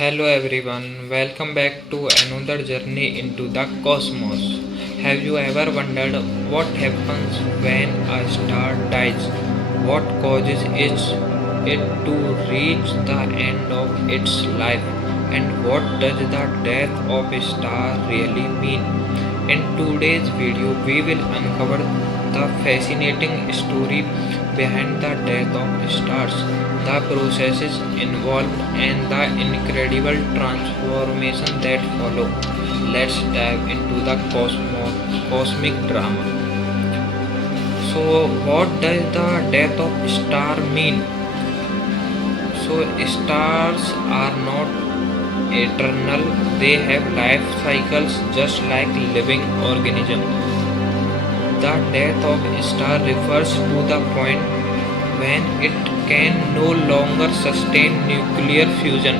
Hello everyone, welcome back to another journey into the cosmos. Have you ever wondered what happens when a star dies? What causes it to reach the end of its life? And what does the death of a star really mean? In today's video, we will uncover the fascinating story behind the death of stars, the processes involved, and the incredible transformation that follow. Let's dive into the cosmic drama. So, what does the death of star mean? So, stars are not eternal; they have life cycles just like living organisms. The death of a star refers to the point when it can no longer sustain nuclear fusion,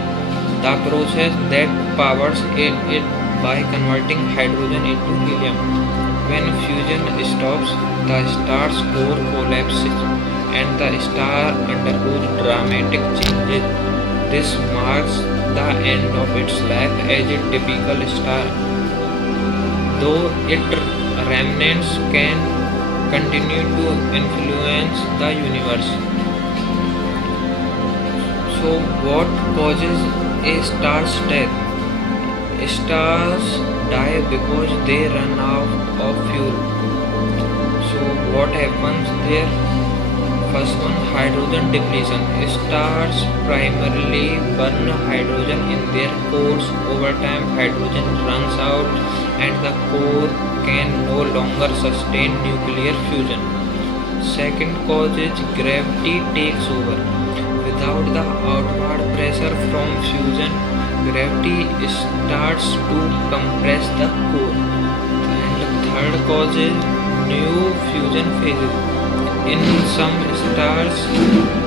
the process that powers it by converting hydrogen into helium. When fusion stops, the star's core collapses and the star undergoes dramatic changes. This marks the end of its life as a typical star, though its remnants can continue to influence the universe. So, what causes a star's death? Stars die because they run out of fuel. So, what happens there? First one, hydrogen depletion. Stars primarily burn hydrogen in their cores. Over time, hydrogen runs out and the core can no longer sustain nuclear fusion. Second cause is gravity takes over. Without the outward pressure from fusion, gravity starts to compress the core. And third cause is new fusion phases. In some stars,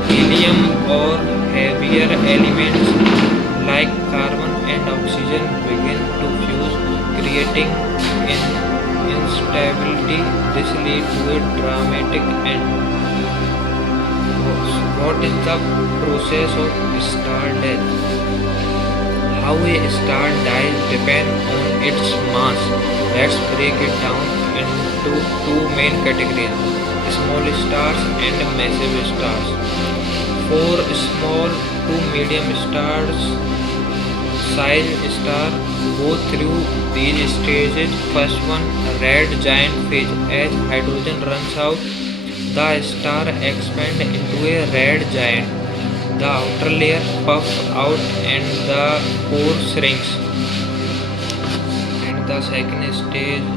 helium or heavier elements like carbon and oxygen begin to fuse, creating instability. This leads to a dramatic end. What is the process of star death? How a star dies depends on its mass. Let's break it down into two main categories: small stars and massive stars. For small to medium stars, size star go through these stages. First one, red giant phase. As hydrogen runs out, the star expands into a red giant. The outer layer puffs out and the core shrinks. And the second stage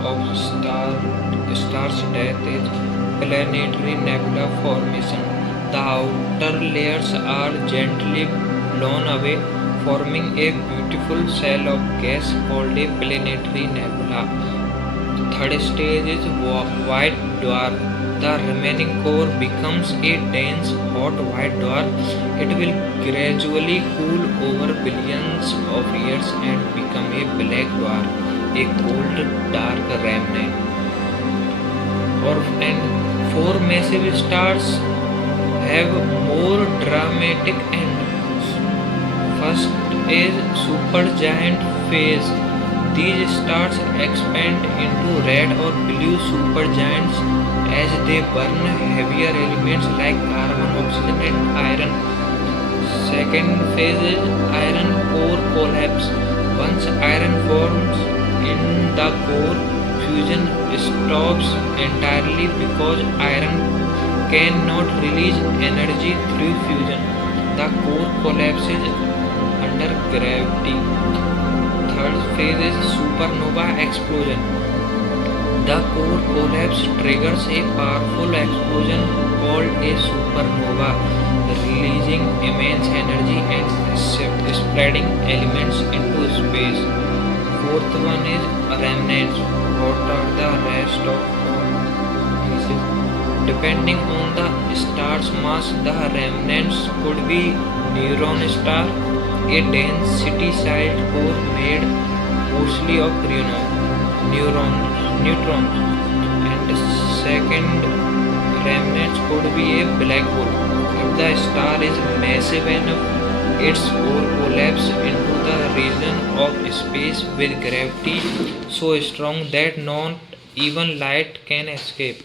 of star's death is planetary nebula formation. The outer layers are gently blown away, forming a beautiful shell of gas called a planetary nebula. Third stage is white dwarf. The remaining core becomes a dense, hot white dwarf. It will gradually cool over billions of years and become a black dwarf, a cold, dark remnant. And four massive stars have more dramatic ends. First is supergiant phase. These stars expand into red or blue supergiants as they burn heavier elements like carbon, oxygen, and iron. Second phase is iron core collapse. Once iron forms in the core, fusion stops entirely because iron cannot release energy through fusion. The core collapses under gravity. Third phase is supernova explosion. The core collapse triggers a powerful explosion called a supernova, releasing immense energy and spreading elements into space. Fourth one is remnants. What are the rest of pieces? Depending on the star's mass, the remnants could be neutron star, a density-sized core made mostly of neutrons, and second remnants could be a black hole. If the star is massive enough, its core collapses into the region of space with gravity so strong that not even light can escape.